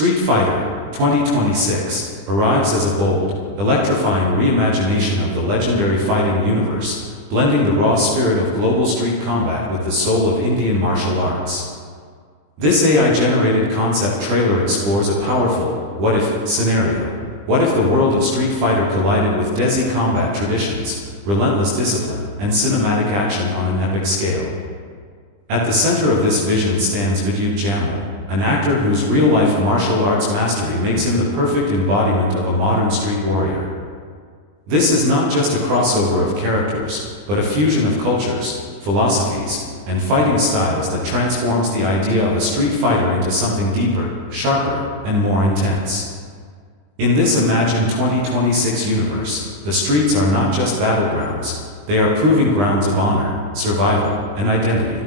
Street Fighter 2026 arrives as a bold, electrifying reimagination of the legendary fighting universe, blending the raw spirit of global street combat with the soul of Indian martial arts. This AI-generated concept trailer explores a powerful what-if scenario. What if the world of Street Fighter collided with Desi combat traditions, relentless discipline, and cinematic action on an epic scale? At the center of this vision stands Vidyut Jammwal, an actor whose real-life martial arts mastery makes him the perfect embodiment of a modern street warrior. This is not just a crossover of characters, but a fusion of cultures, philosophies, and fighting styles that transforms the idea of a street fighter into something deeper, sharper, and more intense. In this imagined 2026 universe, the streets are not just battlegrounds, they are proving grounds of honor, survival, and identity.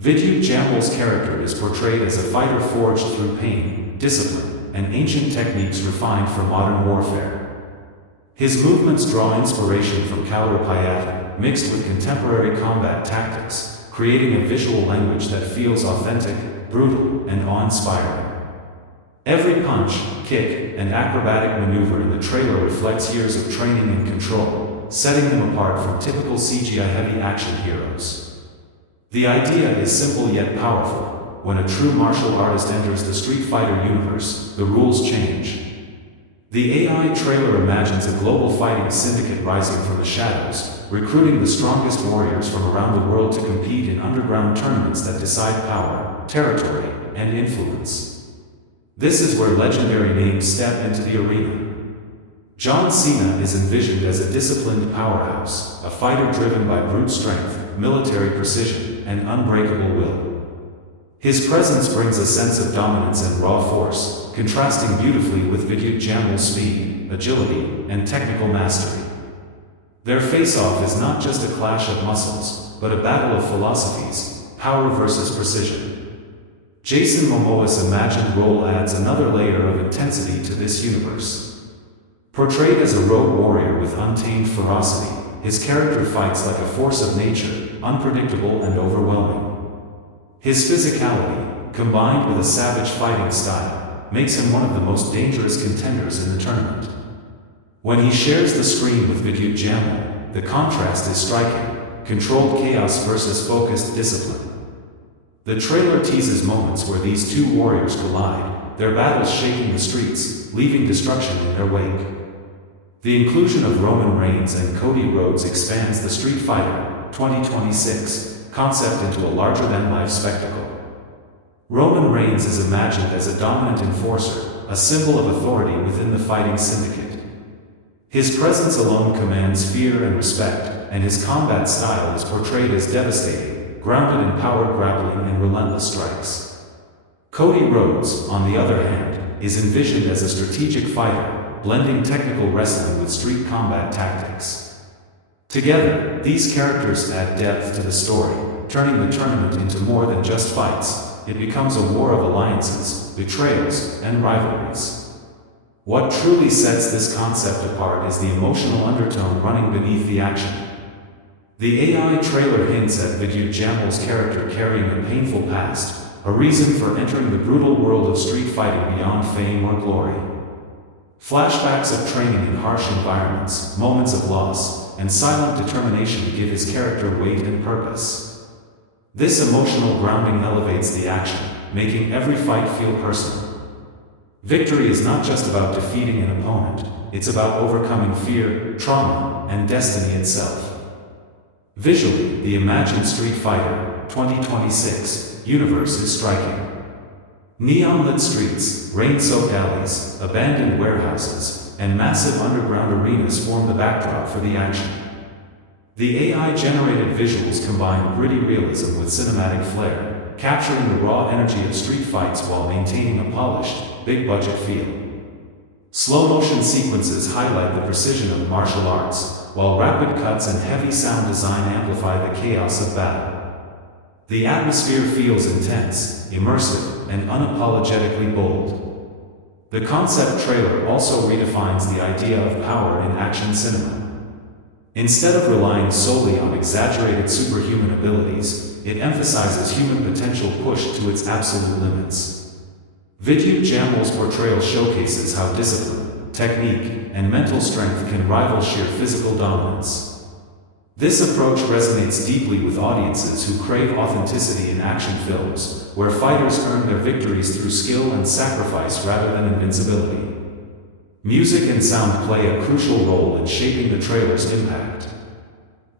Vidyut Jammwal's character is portrayed as a fighter forged through pain, discipline, and ancient techniques refined for modern warfare. His movements draw inspiration from Kaurapayat, mixed with contemporary combat tactics, creating a visual language that feels authentic, brutal, and awe-inspiring. Every punch, kick, and acrobatic maneuver in the trailer reflects years of training and control, setting them apart from typical CGI-heavy action heroes. The idea is simple yet powerful. When a true martial artist enters the Street Fighter universe, the rules change. The AI trailer imagines a global fighting syndicate rising from the shadows, recruiting the strongest warriors from around the world to compete in underground tournaments that decide power, territory, and influence. This is where legendary names step into the arena. John Cena is envisioned as a disciplined powerhouse, a fighter driven by brute strength, military precision, and unbreakable will. His presence brings a sense of dominance and raw force, contrasting beautifully with Vidyut Jammwal's speed, agility, and technical mastery. Their face-off is not just a clash of muscles, but a battle of philosophies, power versus precision. Jason Momoa's imagined role adds another layer of intensity to this universe. Portrayed as a rogue warrior with untamed ferocity, his character fights like a force of nature, unpredictable and overwhelming. His physicality, combined with a savage fighting style, makes him one of the most dangerous contenders in the tournament. When he shares the screen with Vidyut Jammwal, the contrast is striking, controlled chaos versus focused discipline. The trailer teases moments where these two warriors collide, their battles shaking the streets, leaving destruction in their wake. The inclusion of Roman Reigns and Cody Rhodes expands the Street Fighter 2026 concept into a larger-than-life spectacle. Roman Reigns is imagined as a dominant enforcer, a symbol of authority within the fighting syndicate. His presence alone commands fear and respect, and his combat style is portrayed as devastating, grounded in power grappling and relentless strikes. Cody Rhodes, on the other hand, is envisioned as a strategic fighter, blending technical wrestling with street combat tactics. Together, these characters add depth to the story, turning the tournament into more than just fights. It becomes a war of alliances, betrayals, and rivalries. What truly sets this concept apart is the emotional undertone running beneath the action. The AI trailer hints at Vidyut Jammwal's character carrying a painful past, a reason for entering the brutal world of street fighting beyond fame or glory. Flashbacks of training in harsh environments, moments of loss, and silent determination give his character weight and purpose. This emotional grounding elevates the action, making every fight feel personal. Victory is not just about defeating an opponent, it's about overcoming fear, trauma, and destiny itself. Visually, the imagined Street Fighter 2026 universe is striking. Neon-lit streets, rain-soaked alleys, abandoned warehouses, and massive underground arenas form the backdrop for the action. The AI-generated visuals combine gritty realism with cinematic flair, capturing the raw energy of street fights while maintaining a polished, big-budget feel. Slow-motion sequences highlight the precision of martial arts, while rapid cuts and heavy sound design amplify the chaos of battle. The atmosphere feels intense, immersive, and unapologetically bold. The concept trailer also redefines the idea of power in action cinema. Instead of relying solely on exaggerated superhuman abilities, it emphasizes human potential pushed to its absolute limits. Vidyut Jammwal's portrayal showcases how discipline, technique, and mental strength can rival sheer physical dominance. This approach resonates deeply with audiences who crave authenticity in action films, where fighters earn their victories through skill and sacrifice rather than invincibility. Music and sound play a crucial role in shaping the trailer's impact.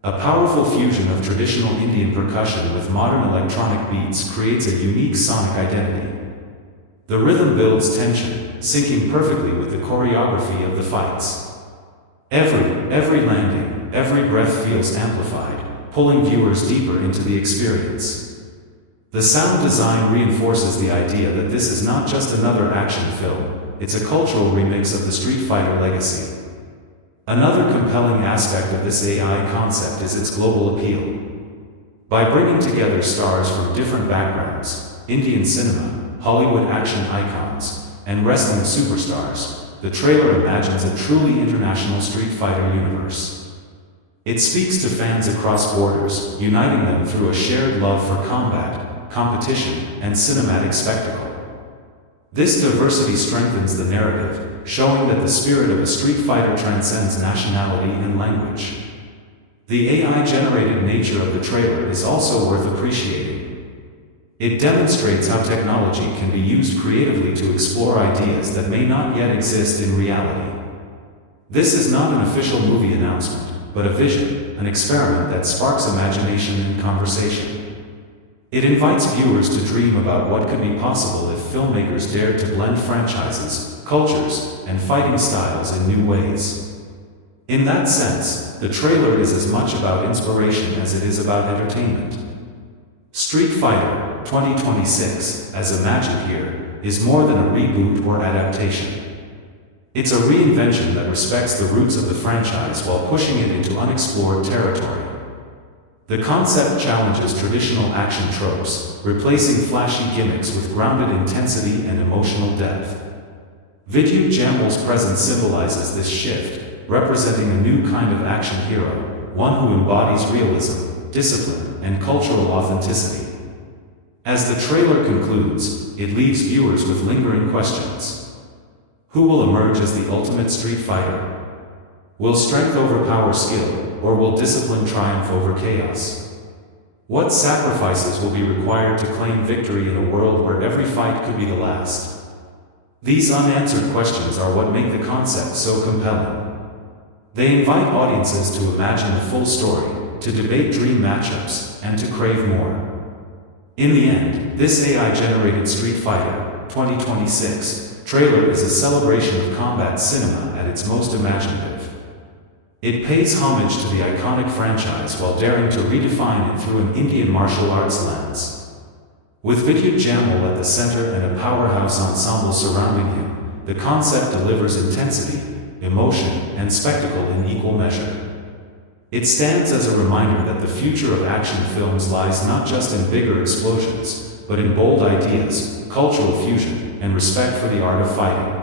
A powerful fusion of traditional Indian percussion with modern electronic beats creates a unique sonic identity. The rhythm builds tension, syncing perfectly with the choreography of the fights. Every landing, every breath feels amplified, pulling viewers deeper into the experience. The sound design reinforces the idea that this is not just another action film, it's a cultural remix of the Street Fighter legacy. Another compelling aspect of this AI concept is its global appeal. By bringing together stars from different backgrounds, Indian cinema, Hollywood action icons, and wrestling superstars, the trailer imagines a truly international Street Fighter universe. It speaks to fans across borders, uniting them through a shared love for combat, competition, and cinematic spectacle. This diversity strengthens the narrative, showing that the spirit of a Street Fighter transcends nationality and language. The AI-generated nature of the trailer is also worth appreciating. It demonstrates how technology can be used creatively to explore ideas that may not yet exist in reality. This is not an official movie announcement, but a vision, an experiment that sparks imagination and conversation. It invites viewers to dream about what could be possible if filmmakers dared to blend franchises, cultures, and fighting styles in new ways. In that sense, the trailer is as much about inspiration as it is about entertainment. Street Fighter 2026, as imagined here, is more than a reboot or adaptation. It's a reinvention that respects the roots of the franchise while pushing it into unexplored territory. The concept challenges traditional action tropes, replacing flashy gimmicks with grounded intensity and emotional depth. Vidyut Jammwal's presence symbolizes this shift, representing a new kind of action hero, one who embodies realism, discipline, and cultural authenticity. As the trailer concludes, it leaves viewers with lingering questions. Who will emerge as the ultimate Street Fighter? Will strength overpower skill, or will discipline triumph over chaos? What sacrifices will be required to claim victory in a world where every fight could be the last? These unanswered questions are what make the concept so compelling. They invite audiences to imagine the full story, to debate dream matchups, and to crave more. In the end, this AI-generated Street Fighter 2026 trailer is a celebration of combat cinema at its most imaginative. It pays homage to the iconic franchise while daring to redefine it through an Indian martial arts lens. With Vidyut Jammwal at the center and a powerhouse ensemble surrounding him, the concept delivers intensity, emotion, and spectacle in equal measure. It stands as a reminder that the future of action films lies not just in bigger explosions, but in bold ideas, cultural fusion, and respect for the art of fighting.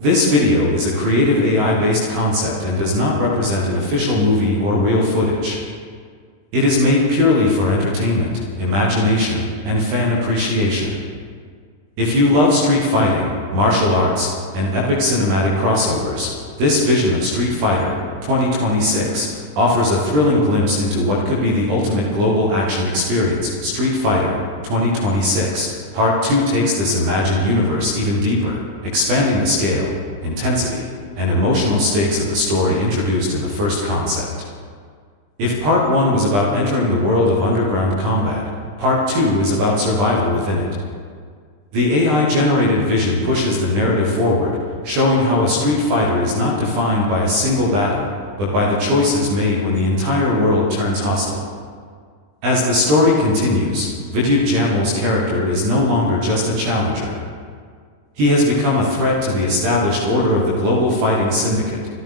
This video is a creative AI-based concept and does not represent an official movie or real footage. It is made purely for entertainment, imagination, and fan appreciation. If you love street fighting, martial arts, and epic cinematic crossovers, this vision of Street Fighter 2026 offers a thrilling glimpse into what could be the ultimate global action experience. Street Fighter 2026 Part 2 takes this imagined universe even deeper, expanding the scale, intensity, and emotional stakes of the story introduced in the first concept. If Part 1 was about entering the world of underground combat, Part 2 is about survival within it. The AI-generated vision pushes the narrative forward, showing how a street fighter is not defined by a single battle, but by the choices made when the entire world turns hostile. As the story continues, Vidyut Jammwal's character is no longer just a challenger. He has become a threat to the established order of the global fighting syndicate.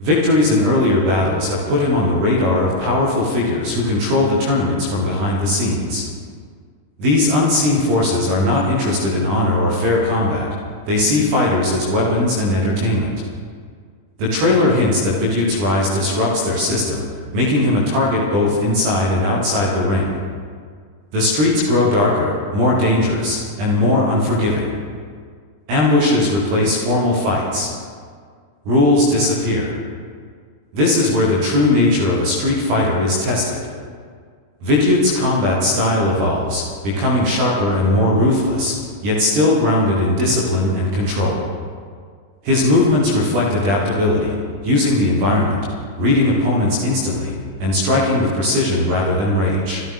Victories in earlier battles have put him on the radar of powerful figures who control the tournaments from behind the scenes. These unseen forces are not interested in honor or fair combat. They see fighters as weapons and entertainment. The trailer hints that Vidyut's rise disrupts their system, making him a target both inside and outside the ring. The streets grow darker, more dangerous, and more unforgiving. Ambushes replace formal fights. Rules disappear. This is where the true nature of a street fighter is tested. Vidyut's combat style evolves, becoming sharper and more ruthless, yet still grounded in discipline and control. His movements reflect adaptability, using the environment, reading opponents instantly, and striking with precision rather than rage.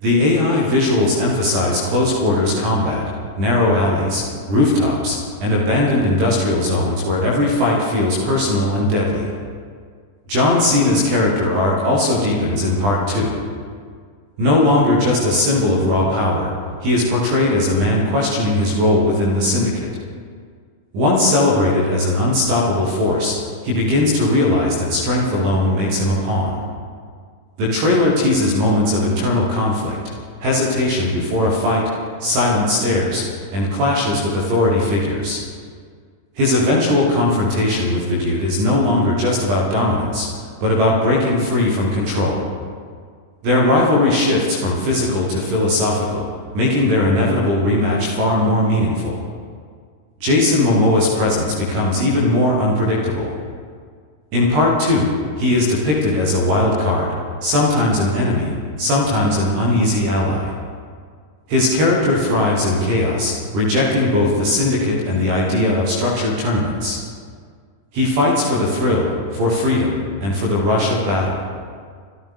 The AI visuals emphasize close-quarters combat, narrow alleys, rooftops, and abandoned industrial zones where every fight feels personal and deadly. John Cena's character arc also deepens in Part 2. No longer just a symbol of raw power, he is portrayed as a man questioning his role within the syndicate. Once celebrated as an unstoppable force, he begins to realize that strength alone makes him a pawn. The trailer teases moments of internal conflict, hesitation before a fight, silent stares, and clashes with authority figures. His eventual confrontation with Vidyut is no longer just about dominance, but about breaking free from control. Their rivalry shifts from physical to philosophical, making their inevitable rematch far more meaningful. Jason Momoa's presence becomes even more unpredictable. In Part 2, he is depicted as a wild card, sometimes an enemy, sometimes an uneasy ally. His character thrives in chaos, rejecting both the syndicate and the idea of structured tournaments. He fights for the thrill, for freedom, and for the rush of battle.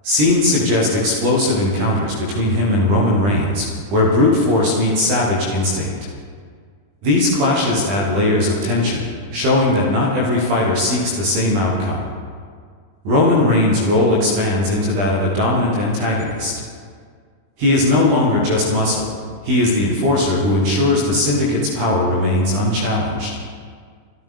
Scenes suggest explosive encounters between him and Roman Reigns, where brute force meets savage instinct. These clashes add layers of tension, showing that not every fighter seeks the same outcome. Roman Reigns' role expands into that of a dominant antagonist. He is no longer just muscle, he is the enforcer who ensures the syndicate's power remains unchallenged.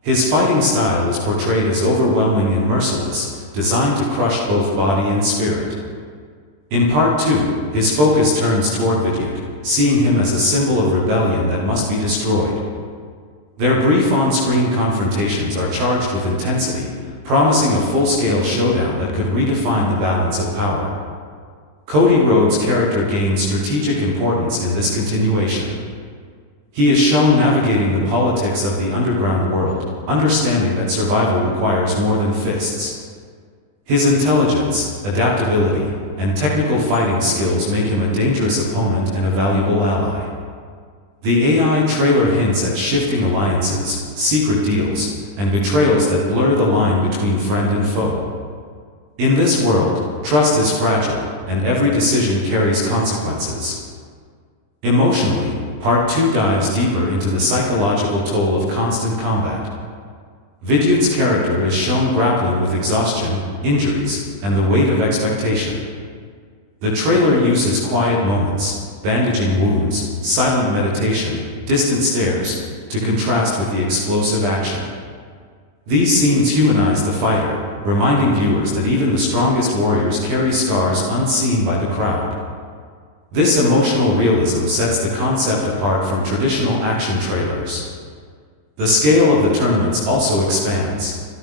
His fighting style is portrayed as overwhelming and merciless, designed to crush both body and spirit. In Part 2, his focus turns toward Vidyut, seeing him as a symbol of rebellion that must be destroyed. Their brief on-screen confrontations are charged with intensity, promising a full-scale showdown that could redefine the balance of power. Cody Rhodes' character gains strategic importance in this continuation. He is shown navigating the politics of the underground world, understanding that survival requires more than fists. His intelligence, adaptability, and technical fighting skills make him a dangerous opponent and a valuable ally. The AI trailer hints at shifting alliances, secret deals, and betrayals that blur the line between friend and foe. In this world, trust is fragile, and every decision carries consequences. Emotionally, Part 2 dives deeper into the psychological toll of constant combat. Vidyut's character is shown grappling with exhaustion, injuries, and the weight of expectation. The trailer uses quiet moments, bandaging wounds, silent meditation, distant stares, to contrast with the explosive action. These scenes humanize the fighter, reminding viewers that even the strongest warriors carry scars unseen by the crowd. This emotional realism sets the concept apart from traditional action trailers. The scale of the tournaments also expands.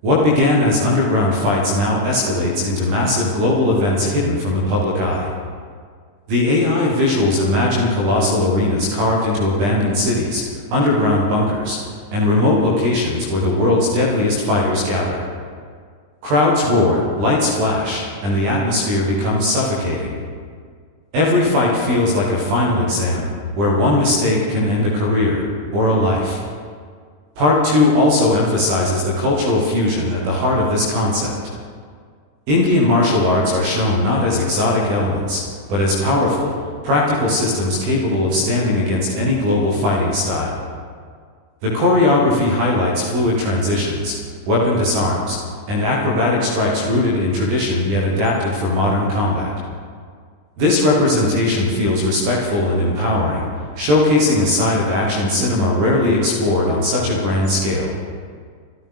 What began as underground fights now escalates into massive global events hidden from the public eye. The AI visuals imagine colossal arenas carved into abandoned cities, underground bunkers, and remote locations where the world's deadliest fighters gather. Crowds roar, lights flash, and the atmosphere becomes suffocating. Every fight feels like a final exam, where one mistake can end a career, or a life. Part 2 also emphasizes the cultural fusion at the heart of this concept. Indian martial arts are shown not as exotic elements, but as powerful, practical systems capable of standing against any global fighting style. The choreography highlights fluid transitions, weapon disarms, and acrobatic strikes rooted in tradition yet adapted for modern combat. This representation feels respectful and empowering, showcasing a side of action cinema rarely explored on such a grand scale.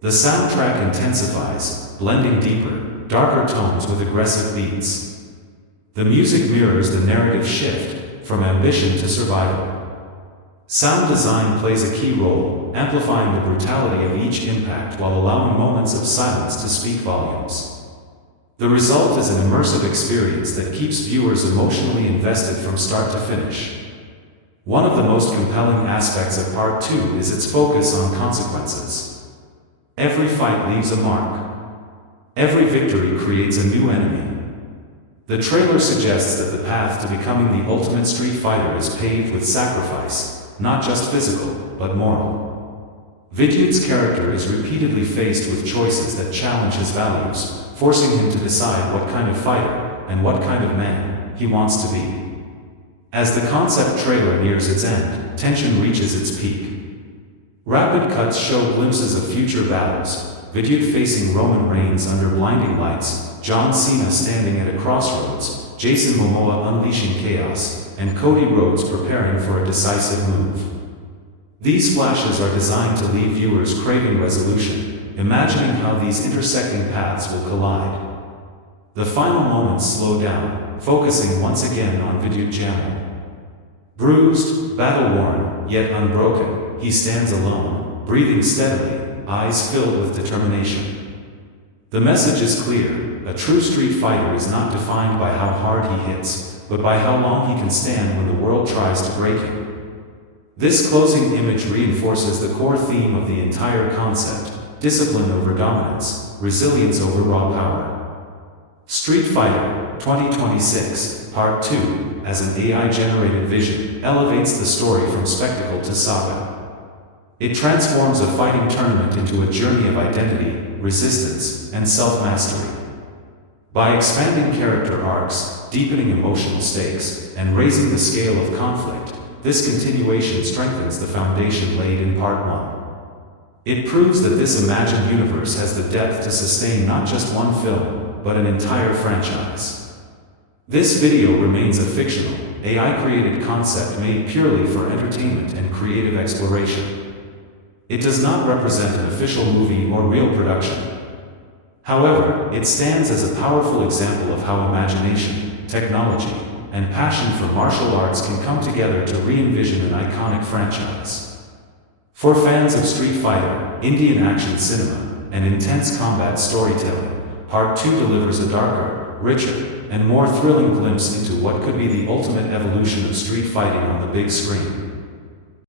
The soundtrack intensifies, blending deeper, darker tones with aggressive beats. The music mirrors the narrative shift, from ambition to survival. Sound design plays a key role, amplifying the brutality of each impact while allowing moments of silence to speak volumes. The result is an immersive experience that keeps viewers emotionally invested from start to finish. One of the most compelling aspects of Part 2 is its focus on consequences. Every fight leaves a mark. Every victory creates a new enemy. The trailer suggests that the path to becoming the ultimate street fighter is paved with sacrifice, not just physical, but moral. Vidyut's character is repeatedly faced with choices that challenge his values, forcing him to decide what kind of fighter, and what kind of man, he wants to be. As the concept trailer nears its end, tension reaches its peak. Rapid cuts show glimpses of future battles, Vidyut facing Roman Reigns under blinding lights, John Cena standing at a crossroads, Jason Momoa unleashing chaos, and Cody Rhodes preparing for a decisive move. These flashes are designed to leave viewers craving resolution, imagining how these intersecting paths will collide. The final moments slow down, focusing once again on Vidyut Jammwal. Bruised, battle-worn, yet unbroken, he stands alone, breathing steadily, eyes filled with determination. The message is clear: a true street fighter is not defined by how hard he hits, but by how long he can stand when the world tries to break him. This closing image reinforces the core theme of the entire concept: discipline over dominance, resilience over raw power. Street Fighter 2026, Part 2, as an AI-generated vision, elevates the story from spectacle to saga. It transforms a fighting tournament into a journey of identity, resistance, and self-mastery. By expanding character arcs, deepening emotional stakes, and raising the scale of conflict, this continuation strengthens the foundation laid in Part 1. It proves that this imagined universe has the depth to sustain not just one film, but an entire franchise. This video remains a fictional, AI-created concept made purely for entertainment and creative exploration. It does not represent an official movie or real production. However, it stands as a powerful example of how imagination, technology, and passion for martial arts can come together to re-envision an iconic franchise. For fans of Street Fighter, Indian action cinema, and intense combat storytelling, Part 2 delivers a darker, richer, and more thrilling glimpse into what could be the ultimate evolution of street fighting on the big screen.